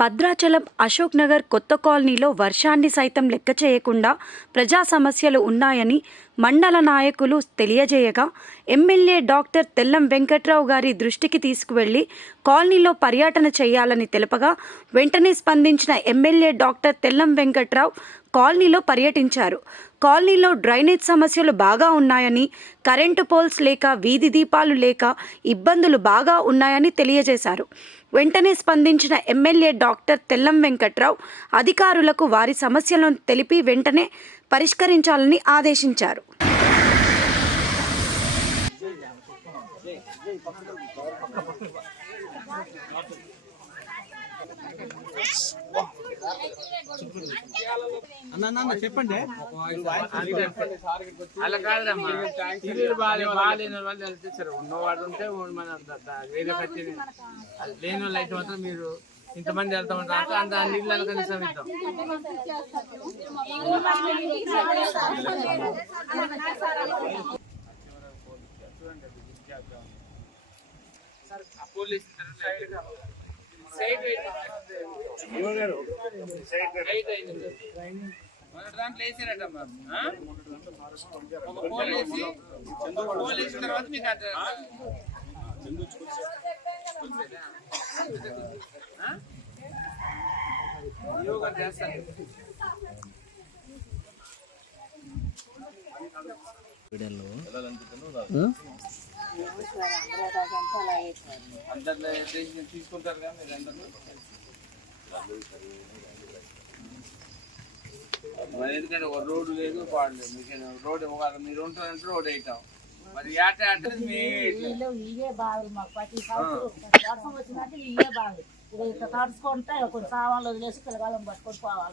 భద్రాచలం అశోక్ నగర్ కొత్త కాలనీలో వర్షాన్ని సైతం లెక్క చేయకుండా ప్రజా సమస్యలు ఉన్నాయని మండల నాయకులు తెలియజేయగా ఎమ్మెల్యే డాక్టర్ తెల్లం వెంకట్రావు గారి దృష్టికి తీసుకువెళ్లి కాలనీలో పర్యటన చేయాలని తెలుపగా వెంటనే స్పందించిన ఎమ్మెల్యే డాక్టర్ తెల్లం వెంకట్రావు కాలనీలో పర్యటించారు. కాలనీలో డ్రైనేజ్ సమస్యలు బాగా ఉన్నాయని, కరెంటు పోల్స్ లేక, వీధి దీపాలు లేక ఇబ్బందులు బాగా ఉన్నాయని తెలియజేశారు. వెంటనే స్పందించిన ఎమ్మెల్యే డాక్టర్ తెల్లం వెంకట్రావు అధికారులకు వారి సమస్యలను తెలిపి వెంటనే పరిష్కరించాలని ఆదేశించారు. చెప్పండి అలా కాదమ్మా, ఇల్లు బాగాలేని వాళ్ళు తెచ్చారు. ఉన్నవాడు ఉంటే వేరే పచ్చి లేని వాళ్ళు అయితే మాత్రం మీరు ఇంతమంది వెళ్తా ఉంటారు. అంత నీళ్ళు కనీసం ఇద్దాం. పోలీస్ దాంట్లో వేసారటమ్మా. ఒక పోలీసు తర్వాత మీకు యోగా చేస్తాను. అందరిలో తీసుకుంటారు కదా మీరు అందరూ. ఎందుకంటే ఒక రోడ్డు లేదు, పాడు లేదు. మీకు రోడ్డు మీరు ఉంటారంటే రోడ్డు వేయటం మరి ఇవే బాగులు మాకు ప్రతి వర్షం వచ్చినట్టు ఇవే బాగులు. ఇక తడుచుకుంటే కొంచెం సామాన్లు వదిలేసి పిల్లగాళ్ళని పట్టుకొని పోవాలి.